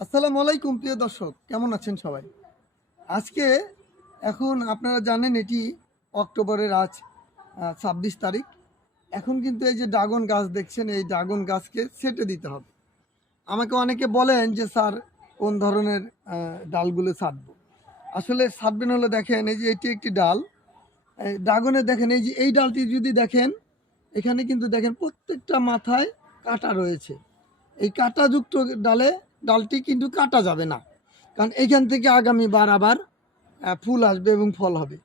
আসসালামু আলাইকুম প্রিয় দর্শক, কেমন আছেন সবাই? আজকে এখন আপনারা জানেন এটি অক্টোবরের আজ ২৬ তারিখ। এখন কিন্তু এই যে ড্রাগন গাছ দেখছেন, এই ড্রাগন গাছকে ছেঁটে দিতে হবে। আমাকে অনেকে বলেন যে স্যার কোন ধরনের ডালগুলো ছাঁটবো? আসলে ছাঁটবেন হলো দেখেন এই যে এটি একটি ডাল। এই ড্রাগনের দেখেন এই যে এই ডালটি যদি দেখেন, এখানে কিন্তু দেখেন প্রত্যেকটা মাথায় কাঁটা রয়েছে। এই কাঁটাযুক্ত ডালটি কিন্তু কাটা যাবে না, কারণ এইখান থেকে আগামীবার আবার ফুল আসবে এবং ফল হবে।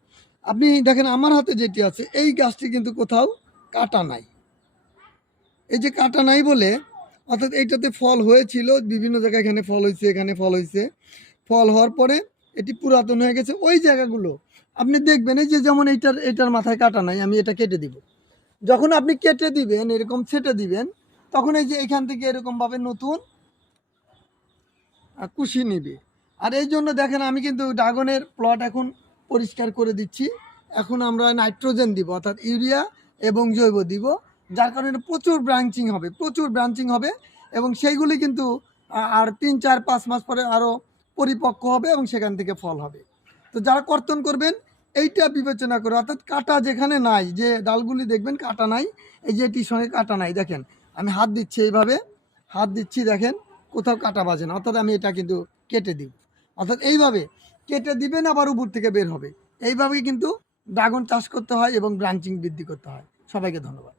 আপনি দেখেন আমার হাতে যেটি আছে এই গাছটি কিন্তু কোথাও কাটা নাই। এই যে কাটা নাই বলে, অর্থাৎ এইটাতে ফল হয়েছিল, বিভিন্ন জায়গায় এখানে ফল হয়েছে, এখানে ফল হয়েছে। ফল হওয়ার পরে এটি পুরাতন হয়ে গেছে। ওই জায়গাগুলো আপনি দেখবেন এই যে যেমন এইটার মাথায় কাটা নাই, আমি এটা কেটে দিব। যখন আপনি কেটে দিবেন, এরকম ছেটে দিবেন, তখন এই যে এখান থেকে এরকমভাবে নতুন কুশি নিবে। আর এই জন্য দেখেন আমি কিন্তু ড্রাগনের প্লট এখন পরিষ্কার করে দিচ্ছি। এখন আমরা নাইট্রোজেন দিব, অর্থাৎ ইউরিয়া এবং জৈব দিব, যার কারণে প্রচুর ব্রাঞ্চিং হবে, প্রচুর ব্রাঞ্চিং হবে এবং সেইগুলি কিন্তু আর ৩, ৪, ৫ মাস পরে আরও পরিপক্ক হবে এবং সেখান থেকে ফল হবে। তো যারা কর্তন করবেন এইটা বিবেচনা করে, অর্থাৎ কাটা যেখানে নাই, যে ডালগুলি দেখবেন কাটা নাই, এই যে এটির সঙ্গে কাটা নাই, দেখেন আমি হাত দিচ্ছি, এইভাবে হাত দিচ্ছি, দেখেন কোথাও কাটা বাজে না, অর্থাৎ আমি এটা কিন্তু কেটে দিব। অর্থাৎ এইভাবে কেটে দিবেন, আবার উপর থেকে বের হবে। এইভাবেই কিন্তু ড্রাগন চাষ করতে হয় এবং ব্রাঞ্চিং বৃদ্ধি করতে হয়। সবাইকে ধন্যবাদ।